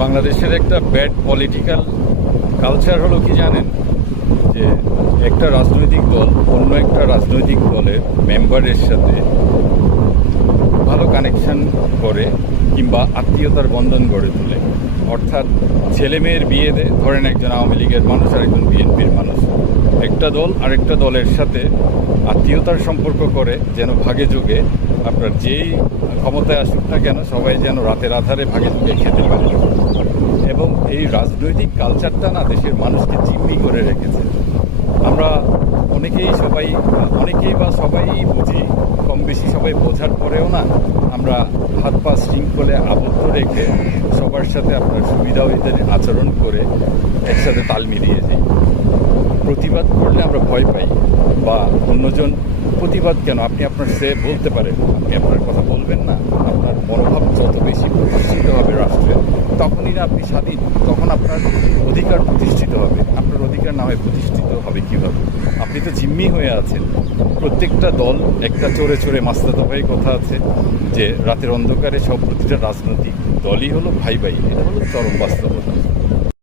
বাংলাদেশের একটা bad political culture হলো কি জানেন? যে একটা রাজনৈতিক দল অন্য একটা রাজনৈতিক দলের মেম্বারের সাথে ভালো কানেকশন করে কিংবা আত্মীয়তার বন্ধন গড়ে তোলে। অর্থাৎ ছেলে মেয়ের বিয়ে দেয় ধরেন একজন আওয়ামী লীগের মানুষ আর একজন বিএনপির মানুষ। একটা দল, আরেকটা দলের সাথে আত্মীয়তার সম্পর্ক করে যেন ভাগে যুগে আপনার যেই ক্ষমতায় আসুক না কেন, সবাই যেন রাতের আধারে ভাগে যুগে খেতে পারে। এবং এই রাজনৈতিক কালচারটা না দেশের মানুষকে জিম্মি করে রেখেছে। আমরা অনেকেই সবাই, অনেকেই বা সবাই বুঝি কম বেশি সবাই বোঝার পরেও না আমরা হাত পা শৃঙ্খলে আবদ্ধ রেখে সবার সাথে আপনার সুবিধা হইতে আচরণ করে একসাথে তাল মিলিয়ে যাই। প্রতিবাদ করলে আমরা ভয় পাই বা অন্যজন প্রতিবাদ কেন? আপনি আপনার সে বলতে পারেন, আপনি আপনার কথা বলবেন না। আপনার মনোভাব যত বেশি প্রতিষ্ঠিত হবে রাষ্ট্রে, তখনই না আপনি স্বাধীন, তখন আপনার অধিকার প্রতিষ্ঠিত হবে। আপনার অধিকার না হয় প্রতিষ্ঠিত হবে কীভাবে? আপনি তো জিম্মি হয়ে আছেন। প্রত্যেকটা দল একটা চোরে চোরে মাস্তাতো ভাই কথা আছে যে রাতের অন্ধকারে সব প্রতিটা রাজনৈতিক দলই হলো ভাই ভাই এটা হলো চরম বাস্তবতা।